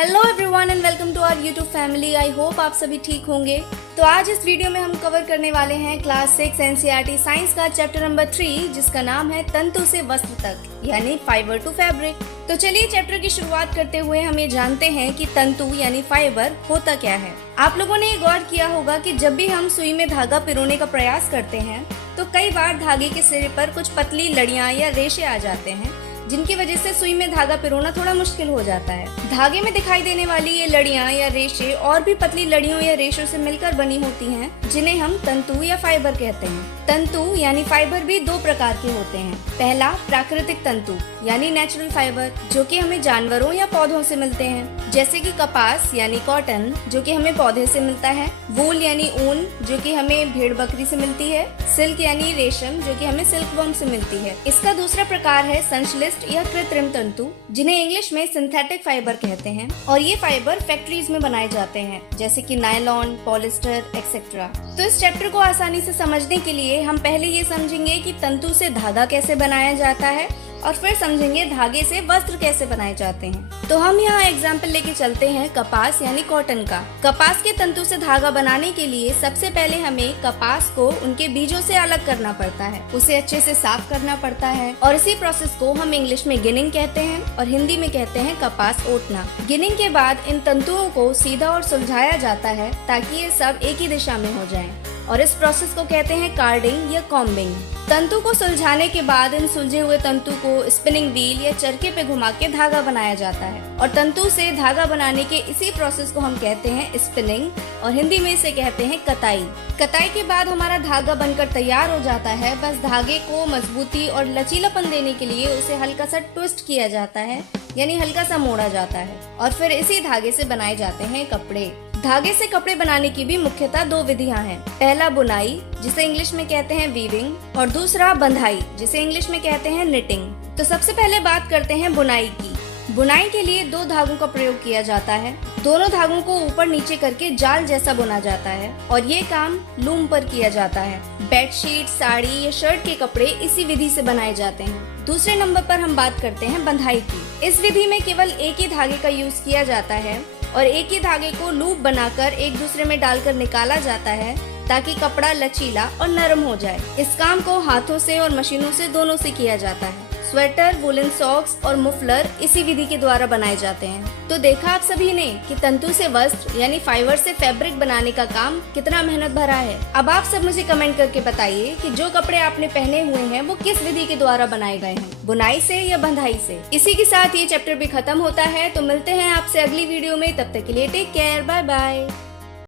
Hello everyone and welcome to our YouTube family. I hope आप सभी ठीक होंगे। तो आज इस वीडियो में हम कवर करने वाले हैं क्लास 6 एनसीईआरटी साइंस का चैप्टर नंबर 3 जिसका नाम है तंतु से वस्त्र तक यानी फाइबर टू फैब्रिक। तो चलिए चैप्टर की शुरुआत करते हुए हम ये जानते हैं कि तंतु यानी फाइबर होता क्या है। आप लोगों ने गौर किया होगा कि जब भी हम सुई में धागा पिरोने का प्रयास करते हैं तो कई बार धागे के सिरे पर कुछ पतली लड़ियां या रेशे आ जाते हैं जिनकी वजह से सुई में धागा पिरोना थोड़ा मुश्किल हो जाता है। धागे में दिखाई देने वाली ये लड़ियां या रेशे और भी पतली लड़ियों या रेशों से मिलकर बनी होती हैं जिन्हें हम तंतु या फाइबर कहते हैं। तंतु यानी फाइबर भी दो प्रकार के होते हैं। पहला प्राकृतिक तंतु यानी नेचुरल फाइबर जो कि हमें जानवरों या पौधों से मिलते हैं, जैसे कि कपास यानी कॉटन जो कि हमें पौधे से मिलता है, वूल यानी ऊन जो कि हमें भेड़ बकरी से मिलती है, सिल्क यानी रेशम जो कि हमें सिल्कवर्म से मिलती है। इसका दूसरा प्रकार है संश्लिष्ट या कृत्रिम तंतु जिन्हें इंग्लिश में सिंथेटिक फाइबर कहते हैं और ये फाइबर फैक्ट्रीज में बनाए जाते हैं जैसे कि नायलॉन, पॉलिस्टर एक्सेट्रा। तो इस चैप्टर को आसानी से समझने के लिए हम पहले ये समझेंगे कि तंतु से धागा कैसे बनाया जाता है और फिर समझेंगे धागे से वस्त्र कैसे बनाए जाते हैं। तो हम यहाँ एग्जाम्पल लेके चलते हैं कपास यानी कॉटन का। कपास के तंतु से धागा बनाने के लिए सबसे पहले हमें कपास को उनके बीजों से अलग करना पड़ता है, उसे अच्छे से साफ करना पड़ता है और इसी प्रोसेस को हम इंग्लिश में गिनिंग कहते हैं और हिंदी में कहते हैं कपास ओटना। गिनिंग के बाद इन तंतुओं को सीधा और सुलझाया जाता है ताकि ये सब एक ही दिशा में हो जाएं और इस प्रोसेस को कहते हैं कार्डिंग या कॉम्बिंग। तंतु को सुलझाने के बाद इन सुलझे हुए तंतु को स्पिनिंग व्हील या चरखे पे घुमा के धागा बनाया जाता है और तंतु से धागा बनाने के इसी प्रोसेस को हम कहते हैं स्पिनिंग और हिंदी में इसे कहते हैं कताई। कताई के बाद हमारा धागा बनकर तैयार हो जाता है। बस धागे को मजबूती और लचीलापन देने के लिए उसे हल्का सा ट्विस्ट किया जाता है यानी हल्का सा मोड़ा जाता है और फिर इसी धागे से बनाए जाते हैं कपड़े। धागे से कपड़े बनाने की भी मुख्यतः दो विधियां हैं। पहला बुनाई जिसे इंग्लिश में कहते हैं वीविंग और दूसरा बंधाई जिसे इंग्लिश में कहते हैं निटिंग। तो सबसे पहले बात करते हैं बुनाई की। बुनाई के लिए दो धागों का प्रयोग किया जाता है। दोनों धागों को ऊपर नीचे करके जाल जैसा बुना जाता है और ये काम लूम पर किया जाता है। बेडशीट, साड़ी या शर्ट के कपड़े इसी विधि से बनाए जाते हैं। दूसरे नंबर पर हम बात करते हैं बंधाई की। इस विधि में केवल एक ही धागे का यूज किया जाता है और एक ही धागे को लूप बनाकर एक दूसरे में डालकर निकाला जाता है ताकि कपड़ा लचीला और नरम हो जाए। इस काम को हाथों से और मशीनों से दोनों से किया जाता है। स्वेटर, वुलन सॉक्स और मुफलर इसी विधि के द्वारा बनाए जाते हैं। तो देखा आप सभी ने कि तंतु से वस्त्र यानी फाइबर से फैब्रिक बनाने का काम कितना मेहनत भरा है। अब आप सब मुझे कमेंट करके बताइए कि जो कपड़े आपने पहने हुए हैं वो किस विधि के द्वारा बनाए गए हैं, बुनाई से या बंधाई से। इसी के साथ ये चैप्टर भी खत्म होता है। तो मिलते हैं आपसे अगली वीडियो में, तब तक के लिए टेक केयर, बाय बाय।